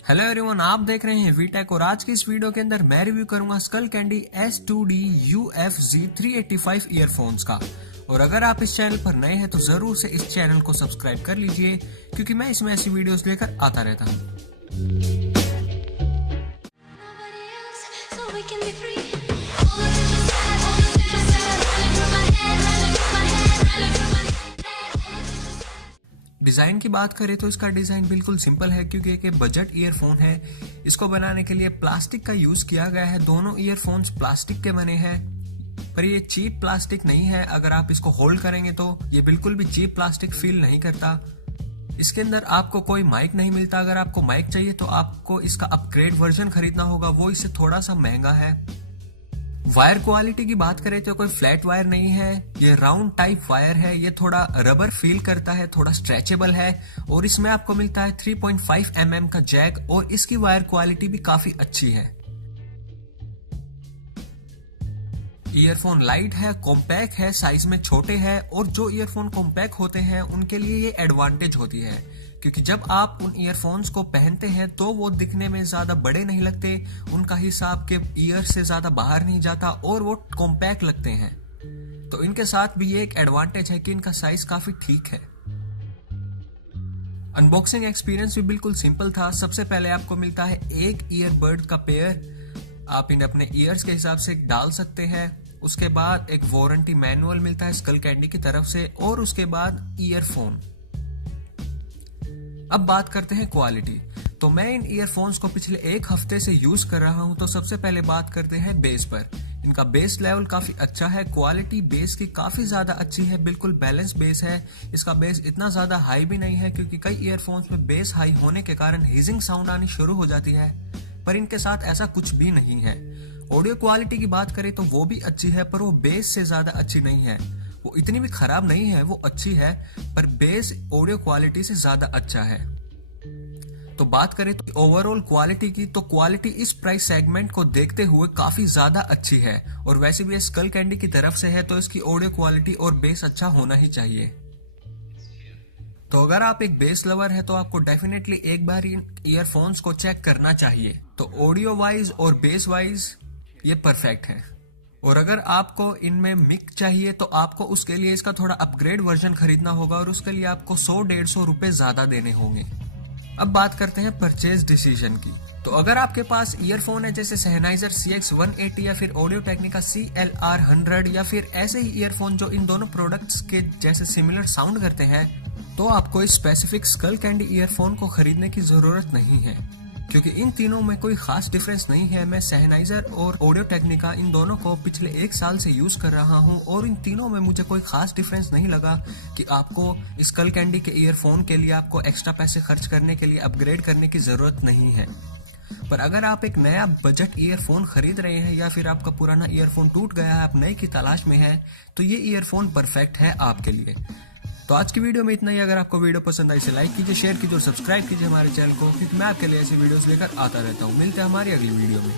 Hello everyone, आप देख रहे हैं वीटेक और आज की इस वीडियो के अंदर मैं रिव्यू करूंगा स्कलकैंडी S2D UFZ 385 ईयरफोन्स का। और अगर आप इस चैनल पर नए हैं तो जरूर से इस चैनल को सब्सक्राइब कर लीजिए क्योंकि मैं इसमें ऐसी वीडियोस लेकर आता रहता हूं। डिज़ाइन की बात करें तो इसका डिज़ाइन बिल्कुल सिंपल है क्योंकि एक बजट ईयरफोन है। इसको बनाने के लिए प्लास्टिक का यूज़ किया गया है। दोनों ईयरफोन्स प्लास्टिक के बने हैं, पर ये चीप प्लास्टिक नहीं है। अगर आप इसको होल्ड करेंगे तो ये बिल्कुल भी चीप प्लास्टिक फील नहीं करता। इसके अंदर आपको कोई माइक नहीं मिलता। अगर आपको माइक चाहिए तो आपको इसका अपग्रेड वर्जन खरीदना होगा, वो इससे थोड़ा सा महंगा है। वायर क्वालिटी की बात करें तो कोई फ्लैट वायर नहीं है, ये राउंड टाइप वायर है। ये थोड़ा रबर फील करता है, थोड़ा स्ट्रेचेबल है और इसमें आपको मिलता है 3.5 mm का जैक और इसकी वायर क्वालिटी भी काफी अच्छी है। ईयरफोन लाइट है, कॉम्पैक्ट है, साइज में छोटे हैं और जो ईयरफोन कॉम्पैक्ट होते हैं उनके लिए ये एडवांटेज होती है क्योंकि जब आप उन ईयरफोन्स को पहनते हैं तो वो दिखने में ज्यादा बड़े नहीं लगते, उनका हिस्सा आपके ईयर से ज्यादा बाहर नहीं जाता और वो कॉम्पैक्ट लगते हैं। तो इनके साथ भी ये एक एडवांटेज है कि इनका साइज काफी ठीक है। अनबॉक्सिंग एक्सपीरियंस भी बिल्कुल सिंपल था। सबसे पहले आपको मिलता है एक ईयरबड का पेयर, आप इन्हें अपने ईयर्स के हिसाब से डाल सकते हैं। उसके बाद एक वारंटी मैनुअल मिलता है स्कलकैंडी की तरफ से और उसके बाद ईयरफोन। अब बात करते हैं क्वालिटी। तो मैं इन ईयरफोन्स को पिछले एक हफ्ते से यूज कर रहा हूं। तो सबसे पहले बात करते हैं बेस पर। इनका बेस लेवल काफी अच्छा है, क्वालिटी बेस की काफी ज्यादा अच्छी है, बिल्कुल बैलेंस बेस है। इसका बेस इतना ज्यादा हाई भी नहीं है क्योंकि कई ईयरफोन्स में बेस हाई होने के कारण हिजिंग साउंड आनी शुरू हो जाती है, पर इनके साथ ऐसा कुछ भी नहीं है। ऑडियो क्वालिटी की बात करें तो वो भी अच्छी है, पर वो बेस से ज्यादा अच्छी नहीं है। वो इतनी भी खराब नहीं है, वो अच्छी है, पर बेस ऑडियो क्वालिटी से ज्यादा अच्छा है। तो बात करें तो ओवरऑल क्वालिटी की, तो क्वालिटी इस प्राइस सेगमेंट को देखते हुए काफी ज्यादा अच्छी है और वैसे भी स्कलकैंडी की तरफ से है तो इसकी ऑडियो क्वालिटी और बेस अच्छा होना ही चाहिए। तो अगर आप एक बेस लवर है तो आपको डेफिनेटली एक बार इन ईयरफोन्स को चेक करना चाहिए। तो ऑडियो वाइज और बेस वाइज ये परफेक्ट है। और अगर आपको इनमें मिक चाहिए तो आपको उसके लिए इसका थोड़ा अपग्रेड वर्जन खरीदना होगा और उसके लिए आपको 100-150 रुपए ज्यादा देने होंगे। अब बात करते हैं परचेज डिसीजन की। तो अगर आपके पास ईयरफोन है जैसे Sennheiser CX180 या फिर ऑडियो टेक्निका CLR100 या फिर ऐसे ही ईयरफोन जो इन दोनों प्रोडक्ट्स के जैसे सिमिलर साउंड करते हैं, तो आपको इस स्पेसिफिक स्कलकैंडी ईयरफोन को खरीदने की जरूरत नहीं है क्योंकि इन तीनों में कोई खास डिफरेंस नहीं है। मैं Sennheiser और ऑडियो टेक्निका इन दोनों को पिछले 1 साल से यूज कर रहा हूं और इन तीनों में मुझे कोई खास डिफरेंस नहीं लगा कि आपको स्कलकैंडी के ईयरफोन के लिए आपको एक्स्ट्रा पैसे खर्च करने के लिए अपग्रेड करने की जरूरत नहीं है। पर अगर आप एक नया बजट ईयरफोन खरीद रहे हैं या फिर आपका पुराना ईयरफोन टूट गया है, आप नए की तलाश में है, तो ये ईयरफोन परफेक्ट है आपके लिए। तो आज की वीडियो में इतना ही। अगर आपको वीडियो पसंद आई इसे लाइक कीजिए, शेयर कीजिए और सब्सक्राइब कीजिए हमारे चैनल को क्योंकि मैं आपके लिए ऐसी वीडियोस लेकर आता रहता हूँ। मिलते हैं हमारी अगली वीडियो में।